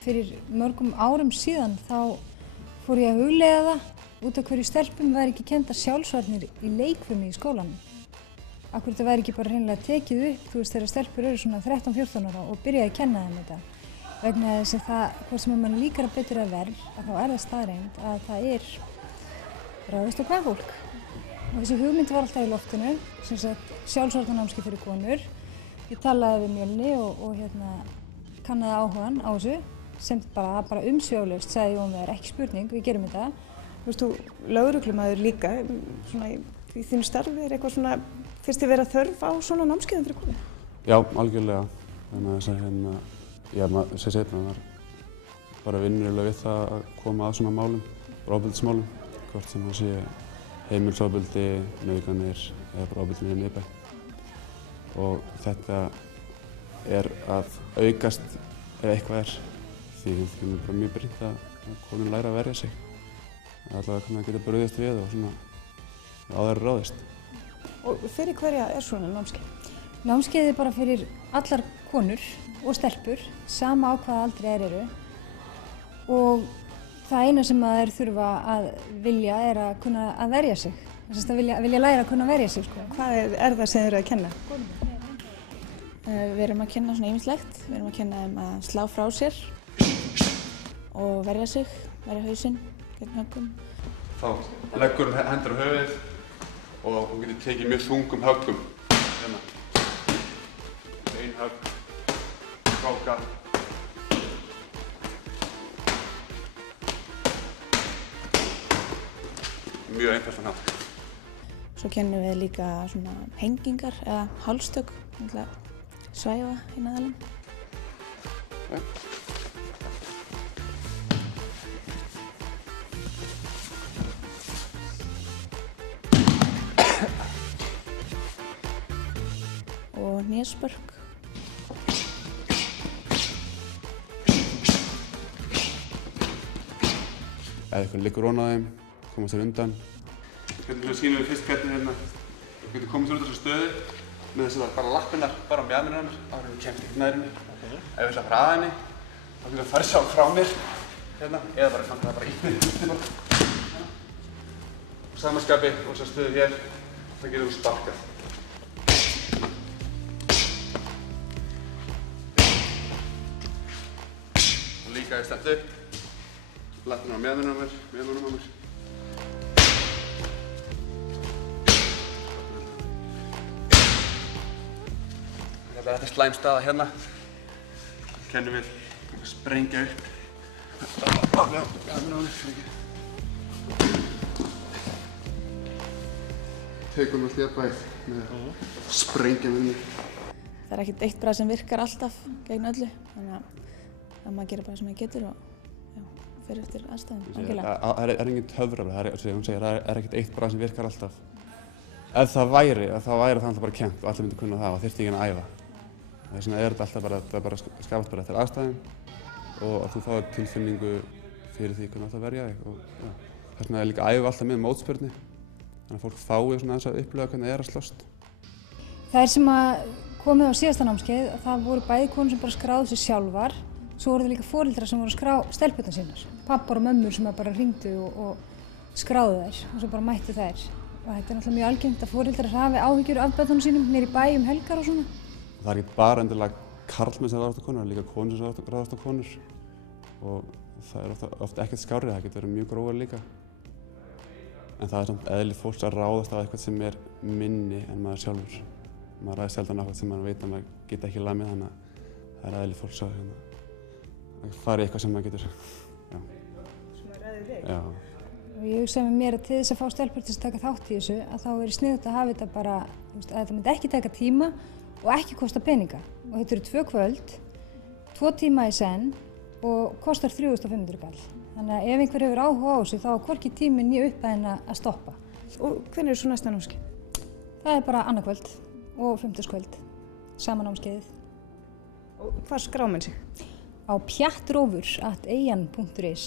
Fyrir mörgum árum síðan þá fór ég að hugleiða það út af hverju stelpum væri ekki kenndar sjálfsvarnir í leikfimi í skólanum. Af hverju þetta væri ekki bara hreinlega tekið upp, þegar stelpur eru svona 13-14 ára og byrjaði að kenna þeim þetta. Vegna þess að það, hvort sem mann líkar að betur að verð, að þá það staðreynd að það ráðist á kvenfólk. Og þessi hugmynd var alltaf í loftinu, sem sagt sjálfsvarnarnámskeið fyrir konur. Ég talaði við Mjölni og kannaði áhugann á þessu, sem bara umsvifalaust sagði Jón við ekki spurning, við gerum þetta. Þú lögreglumaður líka, svona í þínu starfi eitthvað svona, finnst þið vera þörf á svona námskeiðum fyrir konur? Já, algjörlega. Þannig að þess að maður bara vinnur við það að koma að svona málum, ofbeldismálum, hvort sem það sé heimilisofbeldi, nauðganir eða ofbeldi í miðbæ. Og þetta að aukast ef eitthvað því það er bara mjög brýnt að konur læra að verja sig. Allavega kannan geta brugðist við og svona á þær ráðist. Og fyrir hverja svona námskeið? Námskeiðið bara fyrir allar konur og stelpur, sama á hvaða aldri þær eru. Og það eina sem þær þurfa að vilja að kunna að verja sig. Þess að vilja læra að kunna að verja sig. Sko. Hvað það sem þið eru að kenna? Við erum að kenna svona ýmislegt. Við erum að kenna þeim að slá frá sér og verja sig, verja hausinn gegn höggum. Þá leggur hún hendur á höfuðið og hún getur tekið mjög þungum höggum. Hérna. Ein högg, króka. Mjög einfaldan hátt. Svo kennum við líka svona hengingar eða hálstök, til að svæfa í aðalinn. Og hnésbörk. Ef eitthvað liggur ofan á þeim, komast þér undan. Hvernig sýnum við fyrst hvernig þú getur komast út af þessu stöðu með þess að bara lappirnar bara á mjaðminu hennar, áður en þú kemst ekki nær henni. Ef ég ætla að fara að henni, þá getur þú farið sjálf frá mér hérna, eða bara samt að það bara ítt mig. Sama skapi og þessa stöðu hér, þá getur þú sparkað. Og líka ef ég stend upp, lappirnar á mjaðminu á mér. Þetta er slæm staða hérna. Kennum við að sprengja upp. Tekum við hljabæð með að sprengja með mér. Það er ekkert eitt bragð sem virkar alltaf gegn öllu, þannig að maður gerir bara sem maður getur og fer eftir aðstæðum. Það er engin töfrar, það er ekkert eitt bragð sem virkar alltaf. Ef það væri, það alltaf bara kennt og allir myndi kunna það og þyrfti ekki að æfa. Þess vegna er þetta alltaf bara skapast bara eftir aðstæðum og að þú fáir tilfinningu fyrir því hvernig þú átt að verja þig. Þess vegna er líka að æfa alltaf með mótspyrnu, þannig að fólk fái svona þess að upplifa hvernig það er að slást. Það sem komið á síðasta námskeið, það voru bæði konur sem bara skráðu sig sjálfar, svo voru það líka foreldrar sem voru að skrá stelpurnar sínar. Pappar og mömmur sem bara hringdu og skráðu þær og svo bara mættu þær. Og þetta er náttúrulega mjög algengt að foreldrar hafi áhyggjur af börnunum sínum niður í bæ helgar og svona. Það er ekki bara endilega karlmenn sem ráðast á konur, það er líka konur sem ráðast á konur. Og það er ofta ekkert skárri, það getur verið mjög grófar líka. En það er samt eðli fólks að ráðast á eitthvað sem er minni en maður sjálfur. Maður ræðist sjaldan á eitthvað sem maður veit að maður geta ekki lamið, þannig að það er eðli fólks að fara í eitthvað sem maður getur. Sem maður ræðir þig? Já. Og ég hugsaði með mér að til þess að fá stelpur til að taka þátt í þessu, að þá er sniðugt að hafa þetta bara, að þetta myndi ekki taka tíma og ekki kosta peninga. Og þetta eru 2 kvöld, 2 tíma í senn og kostar 3.500 kall. Þannig að ef einhver hefur áhuga á þessu þá er hvorki tíminn né upphæðin að stoppa. Og hvenær er svo næsta námskeið? Það er bara annað kvöld og 5. sama námskeiðið. Og hvað skrá menn sig? Á pjattrófur@eyjan.is